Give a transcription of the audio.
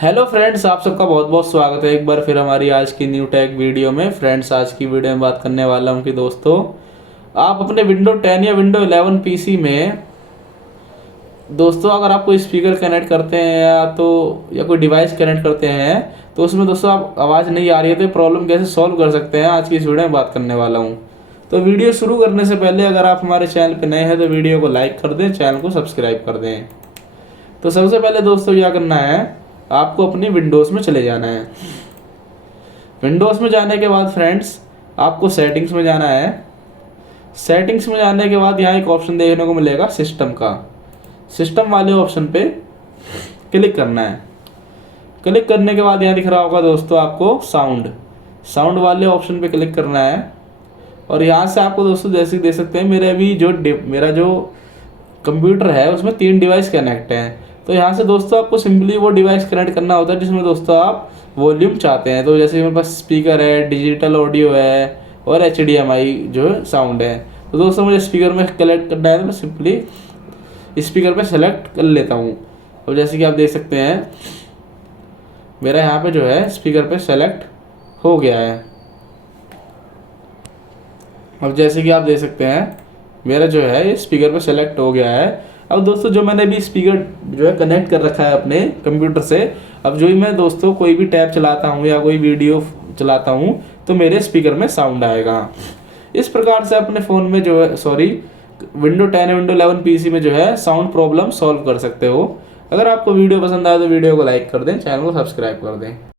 Hello friends, आप सबका बहुत बहुत स्वागत है एक बार फिर हमारी आज की न्यू टेक वीडियो में। फ्रेंड्स, आज की वीडियो में बात करने वाला हूँ कि दोस्तों, आप अपने विंडो 10 या विंडो 11 पीसी में दोस्तों अगर आप कोई स्पीकर कनेक्ट करते हैं या कोई डिवाइस कनेक्ट करते हैं तो उसमें दोस्तों आप आवाज़ नहीं आ रही है तो प्रॉब्लम कैसे सॉल्व कर सकते हैं, आज की इस वीडियो में बात करने वाला हूँ। तो वीडियो शुरू करने से पहले अगर आप हमारे चैनल पर नए हैं तो वीडियो को लाइक कर दें, चैनल को सब्सक्राइब कर दें। तो सबसे पहले दोस्तों क्या करना है, आपको अपनी विंडोज़ में चले जाना है। विंडोज़ में जाने के बाद फ्रेंड्स आपको सेटिंग्स में जाना है। सेटिंग्स में जाने के बाद यहाँ एक ऑप्शन देखने को मिलेगा सिस्टम का। सिस्टम वाले ऑप्शन पे क्लिक करना है। क्लिक करने के बाद यहाँ दिख रहा होगा दोस्तों आपको साउंड वाले ऑप्शन पे क्लिक करना है। और यहाँ से आपको दोस्तों जैसे देख सकते हैं मेरा जो कंप्यूटर है उसमें 3 डिवाइस कनेक्ट हैं। तो यहाँ से दोस्तों आपको सिंपली वो डिवाइस कनेक्ट करना होता है जिसमें दोस्तों आप वॉल्यूम चाहते हैं। तो जैसे मेरे पास स्पीकर है, डिजिटल ऑडियो है और HDMI जो है साउंड है। तो दोस्तों मुझे स्पीकर में कनेक्ट करना है तो मैं सिंपली स्पीकर पे सेलेक्ट कर लेता हूँ। तो जैसे कि आप देख सकते हैं मेरा यहाँ पे जो है स्पीकर पे सेलेक्ट हो गया है। अब जैसे कि आप देख सकते हैं मेरा जो है ये स्पीकर पे सेलेक्ट हो गया है। अब दोस्तों जो मैंने भी स्पीकर जो है कनेक्ट कर रखा है अपने कंप्यूटर से, अब जो ही मैं दोस्तों कोई भी टैब चलाता हूँ या कोई वीडियो चलाता हूँ तो मेरे स्पीकर में साउंड आएगा। इस प्रकार से अपने फ़ोन में जो है विंडो 10 या विंडो 11 पीसी में जो है साउंड प्रॉब्लम सॉल्व कर सकते हो। अगर आपको वीडियो पसंद आए तो वीडियो को लाइक कर दें, चैनल को सब्सक्राइब कर दें।